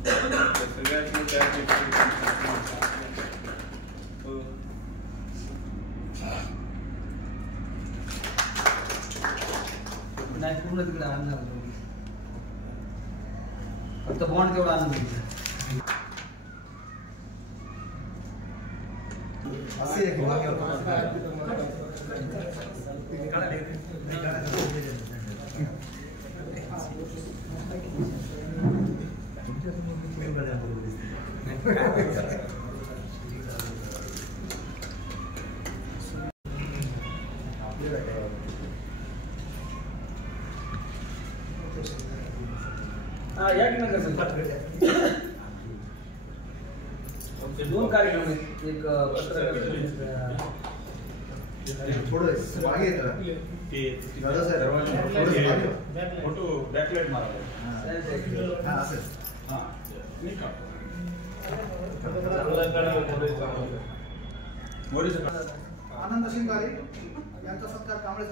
नाही पूर्ण तिकडे आणणार फक्त बॉन्ड तेवढा आणून असे एक या की नका दोन कार्यक्रम आहेत एक थोडं मागे येतं फोटो बॅकलाइट मारा आनंद शिंगारे यांचा सत्कार कांबळे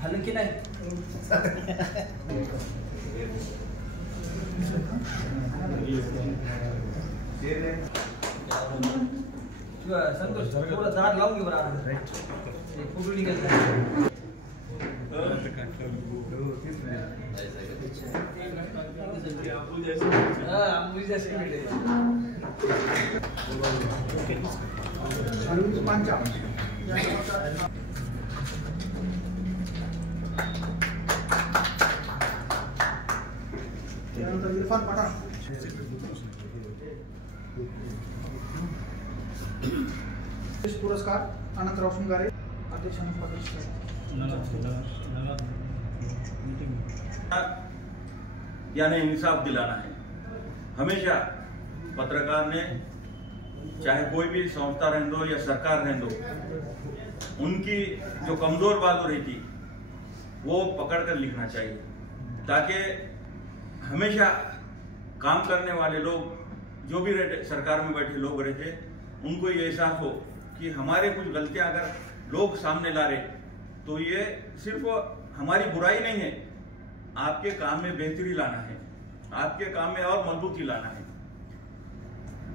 झालं की नाही संतोष थोडं झाड लावून घे बरं फुटून निघायचं इरफान पठाण पुरस्कार अनंतराव शिंगारे अध्यक्ष यानी इंसाफ दिलाना है। हमेशा पत्रकार ने चाहे कोई भी संस्था रहने दो या सरकार रहने दो, उनकी जो कमजोर बाजू रहती वो पकड़कर लिखना चाहिए, ताकि हमेशा काम करने वाले लोग जो भी रहते सरकार में बैठे लोग रहते उनको ये एहसास हो कि हमारे कुछ गलतियां अगर लोग सामने ला रहे तो ये सिर्फ हमारी बुराई नहीं है, आपके काम में बेहतरी लाना है, आपके काम में और मजबूती लाना है।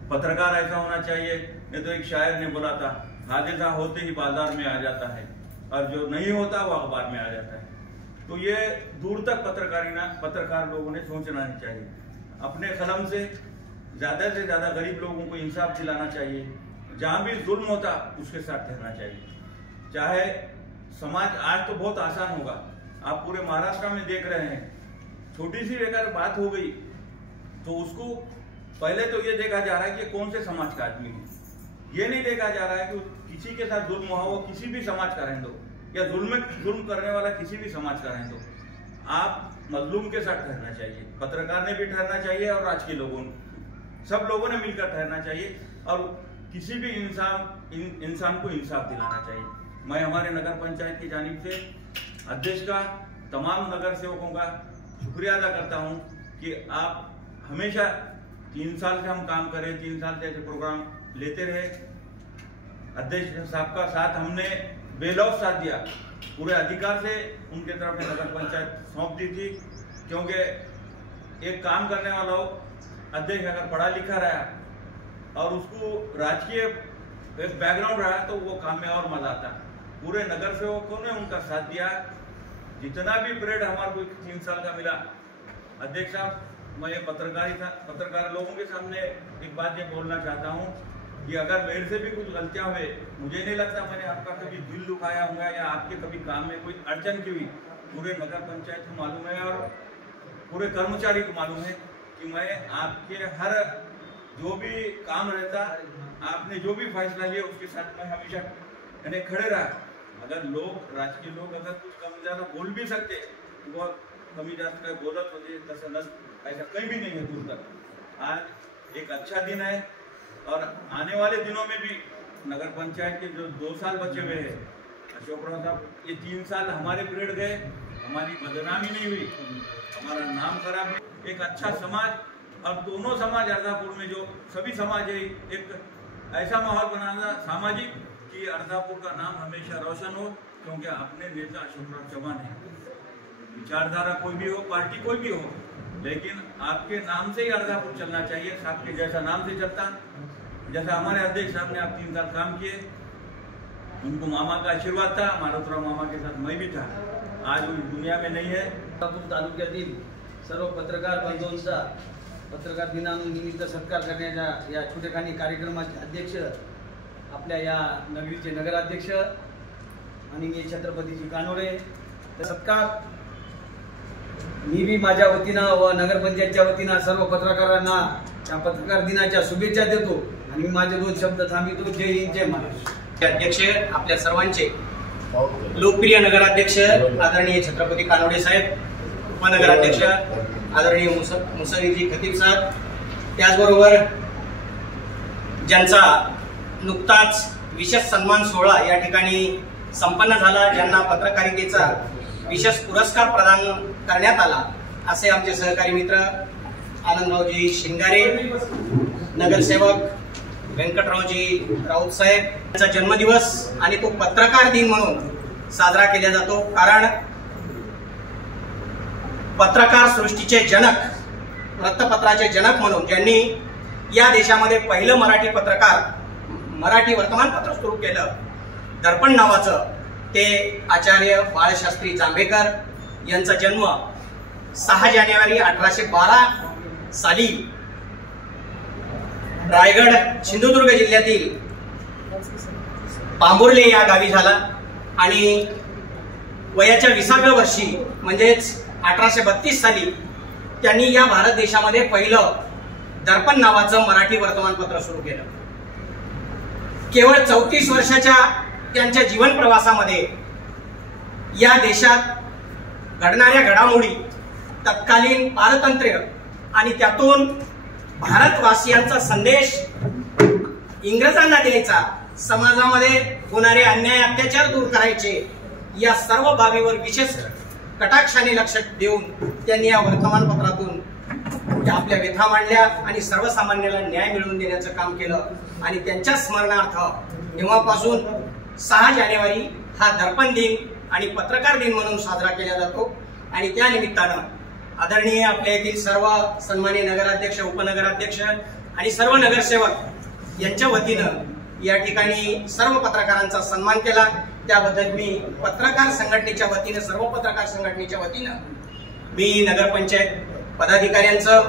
पत्रकार ऐसा होना चाहिए, नहीं तो एक शायर ने बोला था, हादसा होते ही बाजार में आ जाता है और जो नहीं होता वो अखबार में आ जाता है। तो ये दूर तक पत्रकार लोगों ने सोचना नहीं चाहिए। अपने कलम से ज्यादा गरीब लोगों को इंसाफ दिलाना चाहिए, जहां भी जुल्म होता उसके साथ ठहरना चाहिए। चाहे समाज आज तो बहुत आसान होगा, आप पूरे महाराष्ट्र में देख रहे हैं, छोटी सी अगर बात हो गई तो उसको पहले तो ये देखा जा रहा है कि कौन से समाज का आदमी है, ये नहीं देखा जा रहा है कि किसी के साथ जुल्म हुआ, वो किसी भी समाज का रहने दो या जुल्म करने वाला किसी भी समाज का रहने दो, आप मजलूम के साथ ठहरना चाहिए। पत्रकार ने भी ठहरना चाहिए और राजकीय लोगों सब लोगों ने मिलकर ठहरना चाहिए और किसी भी इंसान को इंसाफ दिलाना चाहिए। मैं हमारे नगर पंचायत की जानिब से अध्यक्ष का, तमाम नगर सेवकों का शुक्रिया अदा करता हूं कि आप हमेशा 3 साल से हम काम करें, 3 साल से ऐसे प्रोग्राम लेते रहे। अध्यक्ष साहब का साथ हमने बेलौस साथ दिया, पूरे अधिकार से उनके तरफ में नगर पंचायत सौंप दी थी, क्योंकि एक काम करने वाला हो, अध्यक्ष अगर पढ़ा लिखा रहा और उसको राजकीय बैकग्राउंड रहा तो वो काम में और मजा आता। पूरे नगर सेवकों ने उनका साथ दिया, जितना भी पीरियड हमारे को 3 साल का मिला। अध्यक्ष साहब, मैं पत्रकार लोगों के सामने एक बात ये बोलना चाहता हूँ कि अगर मेरे से भी कुछ गलतियां हुए, मुझे नहीं लगता मैंने आपका कभी दिल दुखाया होगा या आपके कभी काम में कोई अड़चन की हुई। पूरे नगर पंचायत को मालूम है और पूरे कर्मचारी को मालूम है कि मैं आपके हर जो भी काम रहता, आपने जो भी फैसला लिया उसके साथ मैं हमेशा खड़े रहा। अगर लोग, राजकीय लोग अगर कुछ कम ज्यादा बोल भी सकते, वो कमी जास्त का बोलत होते, तसं ऐसा कहीं भी नहीं है दूर तक। आज एक अच्छा दिन है और आने वाले दिनों में भी नगर पंचायत के जो 2 साल बचे हुए हैं, अशोक राव साहब, ये 3 साल हमारे पीरियड गए, हमारी बदनामी नहीं हुई, हमारा नाम खराब नहीं। एक अच्छा समाज, अब दोनों समाज अर्धापुर में जो सभी समाज है, एक ऐसा माहौल बनाना सामाजिक कि अर्धापुर का नाम हमेशा रोशन हो, क्योंकि अपने नेता अशोक राव चौहान है। विचारधारा कोई भी हो, पार्टी कोई भी हो, लेकिन आपके नाम से ही अर्धापुर चलना चाहिए, आपके जैसा नाम से चलता। जैसा हमारे अध्यक्ष साहब ने आप 3 साल काम किए, उनको मामा का आशीर्वाद था, मारुतराव मामा के साथ मैं भी था, आज वो दुनिया में नहीं है। तालुक्यातील सर्व पत्रकार बंधूंचा पत्रकार दिनानिमित्त सत्कार करण्याच्या या छोटेखानी कार्यक्रमाचे अध्यक्ष आपल्या या नगरीचे नगराध्यक्ष आणि छत्रपतीजी कानोडे, सत्कार मी बी माझ्या वतीनं व नगरपंचायतच्या वतीनं सर्व पत्रकारांना या पत्रकार दिनाच्या शुभेच्छा देतो आणि मी माझे 2 शब्द थांबितो। जय हिंद, जय महाराष्ट्र। अध्यक्ष आपल्या सर्वांचे लोकप्रिय नगराध्यक्ष आदरणीय छत्रपती कानोडे साहेब, उपनगराध्यक्ष आदरणीय मुसरीजी खतीब साहेब, त्याचबरोबर ज्यांचा नुकताच विशेष सन्मान सोहळा या ठिकाणी संपन्न झाला, ज्यांना पत्रकारितेचा विशेष पुरस्कार प्रदान करण्यात आला, असे आमचे सहकारी मित्र आनंदरावजी शिंगारे, नगरसेवक व्यंकटरावजी राऊत साहेब यांचा जन्मदिवस आणि तो पत्रकार दिन म्हणून साजरा केला जातो। कारण पत्रकार सृष्टीचे जनक, वृत्तपत्राचे जनक म्हणून ज्यांनी या देशामध्ये पहिलं मराठी वर्तमानपत्र सुरू केलं, दर्पण नावाचं, ते आचार्य बाळशास्त्री जांभेकर यांचा जन्म 6 जानेवारी 1812 साली रायगड सिंधुदुर्ग जिल्ह्यातील पांबुर्ले या गावी झाला आणि वयाच्या 20व्या वर्षी म्हणजेच 1832 साली त्यांनी या भारत देशामध्ये पहिलं दर्पण नावाचं मराठी वर्तमानपत्र सुरू केलं। केवळ 34 वर्षाच्या त्यांच्या जीवन प्रवासामध्ये या देशात घडणाऱ्या घडामोडी, तत्कालीन पारतंत्र्य आणि त्यातून भारतवासियांचा संदेश इंग्रजांना द्यायचा, समाजामध्ये होणारे अन्याय अत्याचार दूर करायचे, या सर्व बाबीवर विशेष कटाक्षाने लक्ष देऊन त्यांनी या वर्तमानपत्रातून आपल्या व्यथा मांडल्या आणि सर्वसामान्याला न्याय मिळवून देण्याचं काम केलं आणि त्यांच्या स्मरणार्थ तेव्हापासून 6 जानेवारी हा दर्पण दिन आणि पत्रकार दिन म्हणून साजरा केला जातो। आणि त्या निमित्तानं आदरणीय आपल्या येथील सर्व सन्माननीय नगराध्यक्ष, उपनगराध्यक्ष आणि सर्व नगरसेवक यांच्या वतीनं या ठिकाणी सर्व पत्रकारांचा सन्मान केला। त्याबद्दल मी पत्रकार संघटनेच्या वतीनं, सर्व पत्रकार संघटनेच्या वतीनं मी नगरपंचायत पदाधिकाऱ्यांचं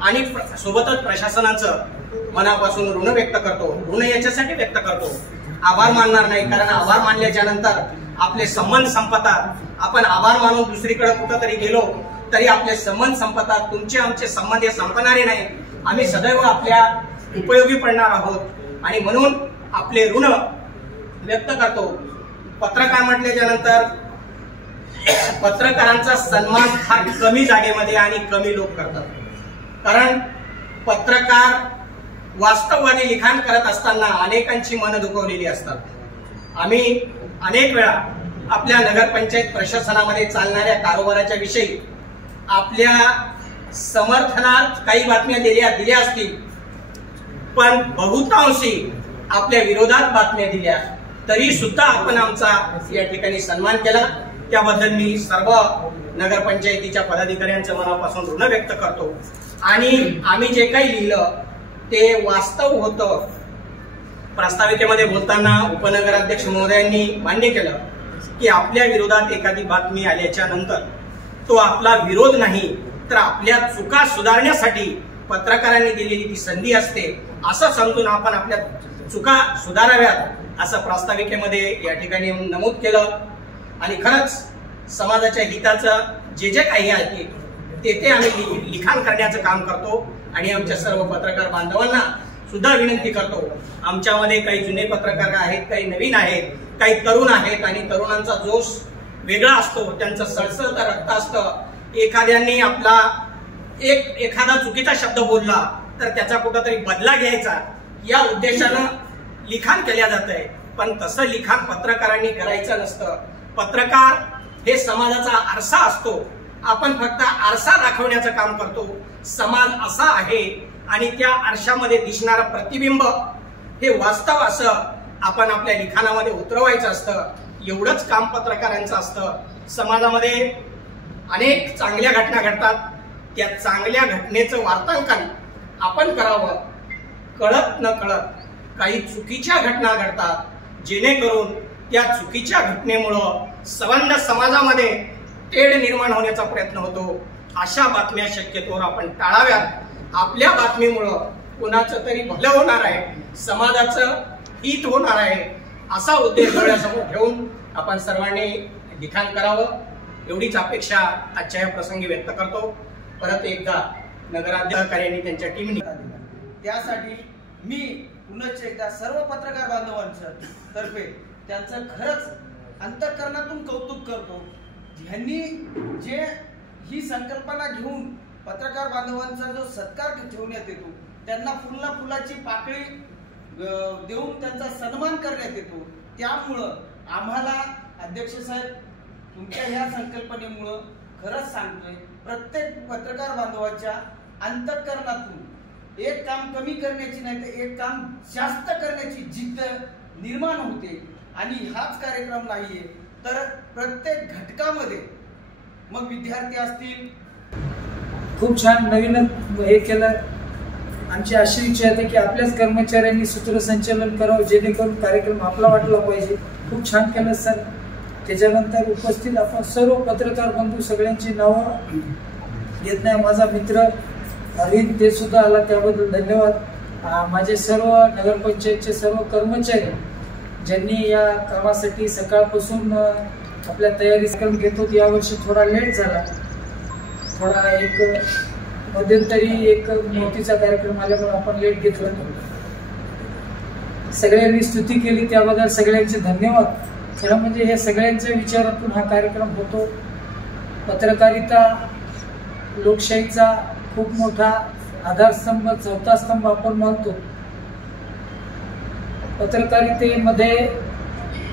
आणि सोबतच प्रशासनाचं मनापासून ऋण व्यक्त करतो। ऋण याच्यासाठी व्यक्त करतो, आभार मानणार नाही, कारण आभार मानल्याच्या नंतर आपले संबंध संपतात। आपण आभार मानून दुसरीकडे कुठंतरी गेलो तरी आपले संबंध संपतात, तुमचे आमचे संबंध हे संपणारे नाही। आम्ही सदैव आपल्या उपयोगी पडणार आहोत आणि म्हणून आपले ऋण व्यक्त करतो। पत्रकार म्हटल्याच्या नंतर पत्रकारांचा सन्मान हा कमी जागेमध्ये आणि कमी लोक करतात, कारण पत्रकार वास्तववादी लिखाण करत असताना अनेकांची मन दुखवलेली असतात। आम्ही अनेक वेळा आपल्या नगरपंचायत प्रशासनामध्ये चालणाऱ्या कारभाराच्या विषयी आपल्या समर्थनार्थ काही बातम्या दिल्या असतील, पण बहुतांशी आपल्या विरोधात बातम्या दिल्या तरी सुद्धा आपण आमचा या ठिकाणी सन्मान केला। त्याबद्दल मी सर्व नगरपंचायतीच्या पदाधिकाऱ्यांचं मनापासून ऋण व्यक्त करतो। आणि आम्ही जे काही लिहिलं ते वास्तव होतं। प्रस्ताविकेमध्ये बोलताना उपनगराध्यक्ष महोदयांनी मान्य केलं की आपल्या विरोधात एखादी बातमी आल्याच्या नंतर तो आपला विरोध नाही, तर आपल्या चुका सुधारण्यासाठी पत्रकारांनी दिलेली ती संधी असते, असं समजून आपण आपल्या चुका सुधाराव्यात असं प्रास्ताविकेमध्ये या ठिकाणी नमूद केलं। आणि खरंच समाजाच्या हिताचं जे जे काही आहे ते आम्ही लिखाण करण्याचं काम करतो। आणि आमच्या सर्व पत्रकार बांधवांना सुद्धा विनंती करतो, आमच्यामध्ये काही जुने पत्रकार आहेत, काही नवीन आहेत, काही तरुण आहेत आणि तरुणांचा जोश वेगळा असतो, त्यांचं सळसळतं रक्त असतं। एखाद्याने आपला एखादा चुकीचा शब्द बोलला तर त्याचा कुठंतरी बदला घ्यायचा या उद्देशानं लिखाण केल्या जातंय, पण तसं लिखाण पत्रकारांनी करायचं नसतं। पत्रकार हे समाजाचा आरसा असतो, आपण फक्त आरसा दाखवण्याचं काम करतो। समाज असा आहे आणि त्या आरशामध्ये दिसणारं प्रतिबिंब हे वास्तव असं आपण आपल्या लिखाणामध्ये उतरवायचं असतं, एवढंच काम पत्रकारांचं असतं। समाजामध्ये अनेक चांगल्या घटना घडतात, त्या चांगल्या घटनेचं वार्तांकन आपण करावं. कळत न कळत काही चुकीच्या घटना घडतात, जेणेकरून त्या चुकीच्या घटनेमुळं संबंध समाजामध्ये तेढ निर्माण होण्याचा प्रयत्न होतो. अशा बातम्या शक्यतोवर आपण टाळाव्यात. आपल्या बातमीमुळं कोणाचं तरी भलं होणार आहे, समाजाचं हित होणार आहे, असा उद्देश डोळ्यासमोर ठेवून आपण सर्वांनी लिखाण करावं, एवढीच अपेक्षा आजच्या या प्रसंगी व्यक्त करतो. परत एकदा नगराध्यक्षांनी त्यांच्या टीमने त्यासाठी मी पुनश्च एकदा सर्व पत्रकार बांधवांचं तर्फे त्यांचं खरंच अंतःकरणातून कौतुक करतो. ह्यांनी जे ही संकल्पना घेऊन पत्रकार बांधवांचा जो सत्कार ठेवण्यात येतो, त्यांना फुलाची पाकळी देऊन त्यांचा सन्मान करण्यात येतो. त्यामुळं आम्हाला अध्यक्ष साहेब तुमच्या ह्या संकल्पनेमुळं खरंच सांगतोय, प्रत्येक पत्रकार बांधवाच्या अंतःकरणातून एक काम कमी करण्याची नाही तर एक काम जास्त करण्याची जिद्द निर्माण होते. आणि हाच कार्यक्रम नाहीये तर प्रत्येक घटकामध्ये, मग विद्यार्थी असतील, खूप छान नवीन हे केलं. आमची अशी इच्छा आहे की आपल्याच कर्मचाऱ्यांनी सूत्रसंचालन करावं, जेणेकरून कार्यक्रम आपला वाटला पाहिजे. खूप छान केलं सर. त्याच्यानंतर उपस्थित आपण सर्व पत्रकार बंधू सगळ्यांची नावं घेत नाही. माझा मित्र अरविंद ते सुद्धा आला, त्याबद्दल धन्यवाद. माझे सर्व नगरपंचायतचे सर्व कर्मचारी ज्यांनी या कामासाठी सकाळपासून आपल्या तयारी करून घेतो. यावर्षी थोडा लेट झाला, थोडा एक मध्यंतरी एक मोठीचा कार्यक्रम आल्यामुळे आपण लेट घेतला. सगळ्यांनी स्तुती केली, त्याबद्दल सगळ्यांचे धन्यवाद. खरं म्हणजे हे सगळ्यांच्या विचारातून हा कार्यक्रम होतो. पत्रकारिता लोकशाहीचा खूप मोठा आधारस्तंभ, चौथा स्तंभ आपण मानतो. पत्रकारितेमध्ये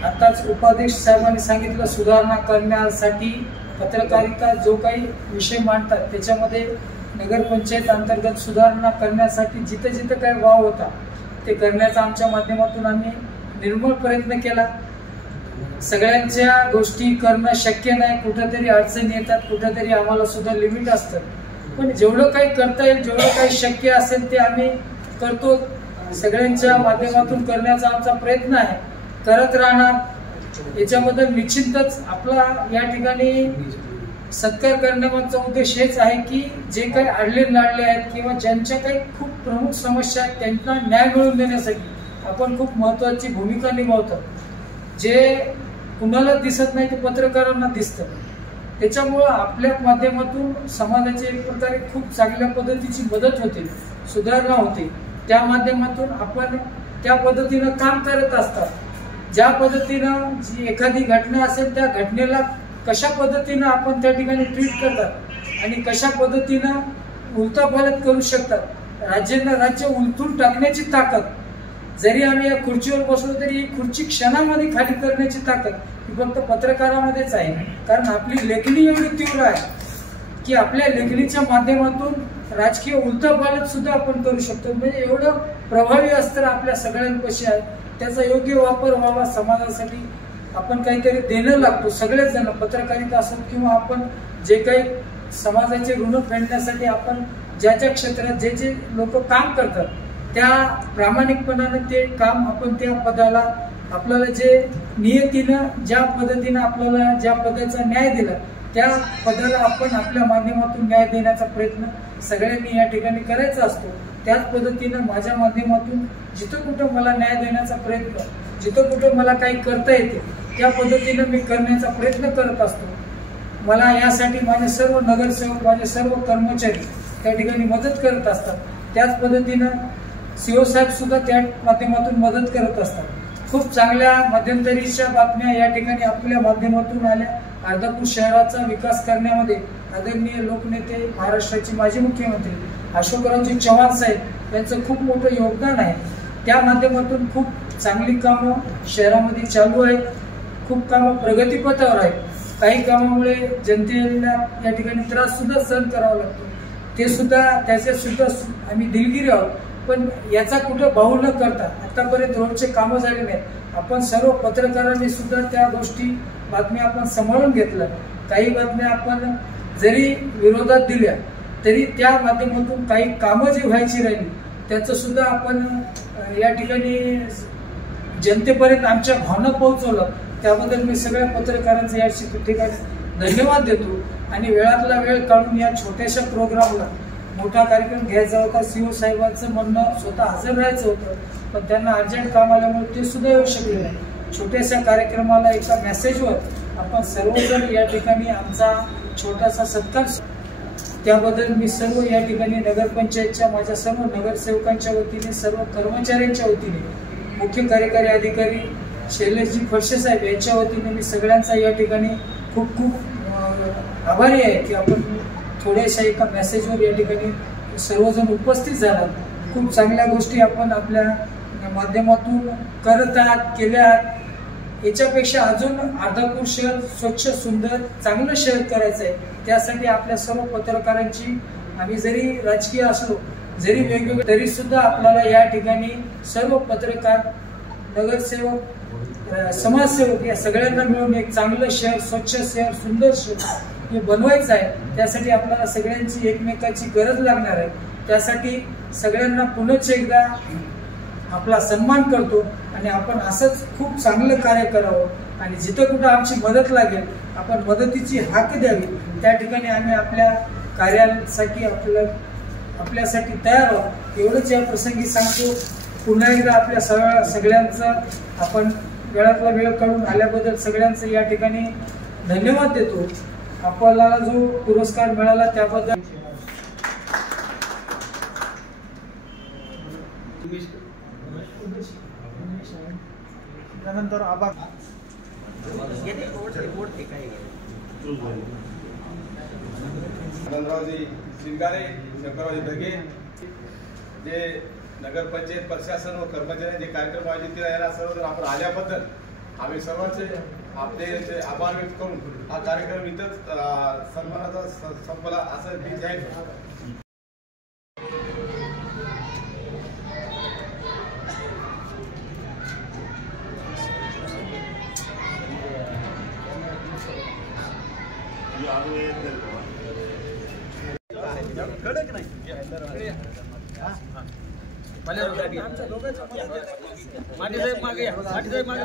आताच उपाध्यक्ष साहेबांनी सांगितलं, सुधारणा करण्यासाठी पत्रकारिता जो काही विषय मांडतात त्याच्यामध्ये नगरपंचायत अंतर्गत सुधारणा करण्यासाठी जिथं जिथं काही वाव होता ते करण्याचा आमच्या माध्यमातून आम्ही निर्मळ प्रयत्न केला. सगळ्यांच्या गोष्टी करणं शक्य नाही, कुठेतरी अडचणी येतात, कुठेतरी आम्हाला सुद्धा लिमिट असतं. पण जेवढं काही करता येईल, जेवढं काही शक्य असेल ते आम्ही करतो. सगळ्यांच्या माध्यमातून करण्याचा आमचा प्रयत्न आहे, करत राहणार. याच्याबद्दल निश्चितच आपला या ठिकाणी सत्कार करण्यामागचा उद्देश हेच आहे की जे काही अडले लाडले आहेत किंवा ज्यांच्या काही खूप प्रमुख समस्या आहेत त्यांना न्याय मिळवून देण्यासाठी आपण खूप महत्वाची भूमिका निभावतो. जे कुणाला दिसत नाही ते पत्रकारांना दिसतं. त्याच्यामुळं आपल्या माध्यमातून समाजाची एक प्रकारे खूप चांगल्या पद्धतीची मदत होते, सुधारणा होते. त्या माध्यमातून आपण त्या पद्धतीनं काम करत असतात. ज्या पद्धतीनं जी एखादी घटना असेल त्या घटनेला कशा पद्धतीनं आपण त्या ठिकाणी ट्रीट करतात आणि कशा पद्धतीनं उलथापालथ करू शकतात. राज्यांना राज्य उलथून टाकण्याची ताकद, जरी आम्ही या खुर्चीवर बसलो तरी ही खुर्ची क्षणामध्ये खाली करण्याची ताकद ही फक्त पत्रकारामध्येच आहे. कारण आपली लेखणी एवढी तीव्र आहे की आपल्या लेखणीच्या माध्यमातून राजकीय उलथापालथ सुद्धा आपण करू शकतो. म्हणजे एवढं प्रभावी अस्त्र आपल्या सगळ्यांपाशी आहे. त्याचा योग्य वापर व्हावा, समाजासाठी आपण काहीतरी देणं लागतो. सगळेच जण, पत्रकारिता असो किंवा आपण जे काही समाजाचे ऋण फेडण्यासाठी आपण ज्या ज्या क्षेत्रात जे जे लोक काम करतात त्या प्रामाणिकपणानं ते काम आपण त्या पदाला आपल्याला जे नियतीनं ज्या पद्धतीनं आपल्याला ज्या पदाचा न्याय दिला त्या पदाला आपण आपल्या माध्यमातून न्याय देण्याचा प्रयत्न सगळ्यांनी या ठिकाणी करायचा असतो. त्याच पद्धतीनं माझ्या माध्यमातून जिथं कुठं मला न्याय देण्याचा प्रयत्न, जिथं कुठं मला काही करता येते त्या पद्धतीनं मी करण्याचा प्रयत्न करत असतो. मला यासाठी माझे सर्व नगरसेवक, माझे सर्व कर्मचारी त्या ठिकाणी मदत करत असतात. त्याच पद्धतीनं सीओ साहेब सुद्धा त्या माध्यमातून मदत करत असतात. खूप चांगल्या मध्यंतरीच्या बातम्या या ठिकाणी आपल्या माध्यमातून आल्या. अर्धापूर शहराचा विकास करण्यामध्ये आदरणीय लोकनेते, महाराष्ट्राचे माजी मुख्यमंत्री अशोकरावजी चव्हाण साहेब यांचं खूप मोठं योगदान आहे. त्या माध्यमातून खूप चांगली कामं शहरामध्ये चालू आहेत. खूप कामं प्रगतीपथावर आहेत. काही कामामुळे जनतेला या ठिकाणी त्रास सुद्धा सहन करावा लागतो. ते सुद्धा त्याचे सुद्धा आम्ही दिलगिरी आहोत. पण याचा कुठं भाऊ न करता आतापर्यंत रोडचे कामं झाले नाहीत. आपण सर्व पत्रकारांनी सुद्धा त्या गोष्टी बातम्या आपण सांभाळून घेतल्या. काही बातम्या आपण जरी विरोधात दिल्या तरी त्या माध्यमातून काही कामं जी व्हायची राहिली त्याचं सुद्धा आपण या ठिकाणी जनतेपर्यंत आमच्या भावना पोहोचवलं, त्याबद्दल मी सगळ्या पत्रकारांचा या ठिकाणी धन्यवाद देतो. आणि वेळातला वेळ काढून या छोट्याशा प्रोग्रामला मोठा कार्यक्रम घ्यायचा होता. सीओ साहेबांचं म्हणणं स्वतः हजर राहायचं होतं, पण त्यांना अर्जंट काम आल्यामुळे ते सुद्धा येऊ शकले नाही. छोट्याशा कार्यक्रमाला एका मेसेजवर आपण सर्वजण या ठिकाणी आमचा छोटासा सत्कार, त्याबद्दल मी सर्व या ठिकाणी नगरपंचायतच्या माझ्या सर्व नगरसेवकांच्या वतीने, सर्व कर्मचाऱ्यांच्या वतीने, मुख्य कार्यकारी अधिकारी शैलेशजी फडसे साहेब यांच्या वतीने मी सगळ्यांचा या ठिकाणी खूप खूप आभारी आहे की आपण थोड्याशा एका मेसेजवर या ठिकाणी सर्वजण उपस्थित झालात. खूप चांगल्या गोष्टी आपण आपल्या माध्यमातून करत आहात, केल्या आहात. याच्यापेक्षा अजून अर्धापूर शहर स्वच्छ, सुंदर, चांगलं शहर करायचं आहे. त्यासाठी आपल्या सर्व पत्रकारांची, आम्ही जरी राजकीय असलो, जरी वेगवेगळे, तरी सुद्धा आपल्याला या ठिकाणी सर्व पत्रकार, नगरसेवक, समाजसेवक या सगळ्यांना मिळून एक चांगलं शहर, स्वच्छ शहर, सुंदर शहर हे बनवायचं आहे. त्यासाठी आपल्याला सगळ्यांची एकमेकाची गरज लागणार आहे. त्यासाठी सगळ्यांना पुनश्च एकदा आपला सन्मान करतो आणि आपण असंच खूप चांगलं कार्य करावं आणि जिथं कुठं आमची मदत लागेल आपण मदतीची हाक द्यावी. त्या ठिकाणी आम्ही आपल्या कार्यासाठी आपल्यासाठी तयार आहोत. एवढंच या प्रसंगी सांगतो. पुन्हा एकदा आपल्या सगळ्यांचं आपण वेळातला वेळ काढून आल्याबद्दल सगळ्यांचं या ठिकाणी धन्यवाद देतो. आपल्याला जो पुरस्कार मिळाला त्याबद्दल त्यानंतर आभार. आनंदरावजी शिंगारे, शंकररावजी ढगे, जे नगरपंचायत प्रशासन व कर्मचाऱ्यांनी जे कार्यक्रम आयोजित केला याला सर्व आपण आल्याबद्दल आम्ही सर्वांचे आपले आभार व्यक्त करून हा कार्यक्रम इथंच सन्मानाचा संपला असं मी जाहीर करतो. कडक नाही माटी साहेब मागे, माटी साहेब मागे.